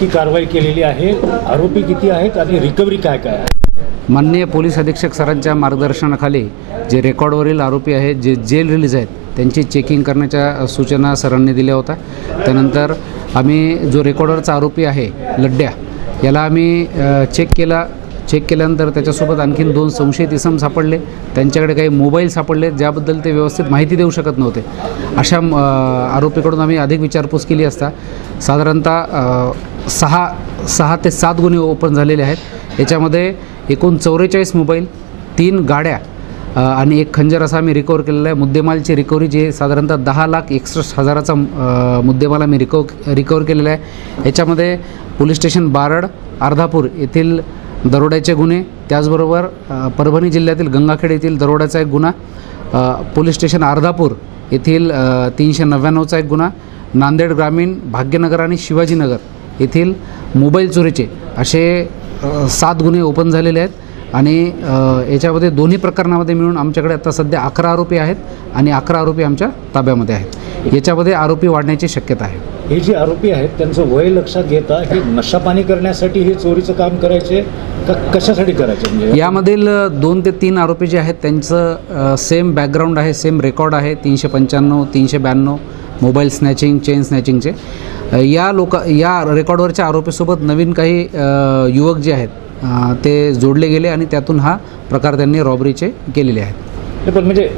नेमकी कारवाई केलेली आहे, आरोपी किती आहेत आणि रिकव्हरी काय काय आहे? माननीय पोलीस अधीक्षक सरांच्या मार्गदर्शनाखाली जे रेकॉर्डवरील आरोपी आहेत, जे जेल रिलीज आहेत, त्यांची चेकिंग करण्याच्या सूचना सरांनी दिल्या होत्या. त्यानंतर आम्ही जो रेकॉर्डवरचा आरोपी आहे लड्ड्या, याला आम्ही चेक केल्यानंतर त्याच्यासोबत आणखीन 2 संशयित इसम सापडले. त्यांच्याकडे काही मोबाईल सापडले ज्याबद्दल ते व्यवस्थित माहिती देऊ शकत नव्हते. अशा आरोपीकडून आम्ही अधिक विचारपूस केली असता साधारणतः 6 ते 7 गुन्हे ओपन झालेले आहेत. याच्यामध्ये एकूण 44 मोबाईल, 3 गाड्या आणि 1 खंजर असा आम्ही रिकवर केलेला आहे. मुद्देमालची रिकव्हरी जे साधारणतः 10,61,000चा मुद्देमाल आम्ही रिकवर केलेला आहे. याच्यामध्ये पोलीस स्टेशन बारड, अर्धापूर येथील दरोड्याचे गुन्हे, त्याचबरोबर परभणी जिल्ह्यातील गंगाखेड येथील दरोड्याचा एक गुन्हा, पोलीस स्टेशन अर्धापूर येथील 399चा एक गुन्हा, नांदेड ग्रामीण, भाग्यनगर आणि शिवाजीनगर येथील मोबाईल चोरीचे असे 7 गुन्हे ओपन झालेले आहेत. आणि याच्यामध्ये दोन्ही प्रकरणामध्ये मिळून आमच्याकडे आता सध्या 11 आरोपी आहेत आणि 11 आरोपी आमच्या ताब्यामध्ये आहेत. याच्यामध्ये आरोपी वाढण्याची शक्यता आहे. हे जे आरोपी आहेत त्यांचं वय लक्षात घेता हे नशापानी करण्यासाठी हे चोरीचं काम करायचे का कशासाठी करायचे? म्हणजे यामधील 2 ते 3 आरोपी जे आहेत त्यांचं सेम बॅकग्राऊंड आहे, सेम रेकॉर्ड आहे. 395, 392 मोबाईल स्नॅचिंग, चेन स्नॅचिंगचे. या रेकॉर्डवरच्या आरोपीसोबत नवीन काही युवक जे आहेत ते जोडले गेले आणि त्यातून हा प्रकार त्यांनी रॉबरीचे केलेले आहेत. पण म्हणजे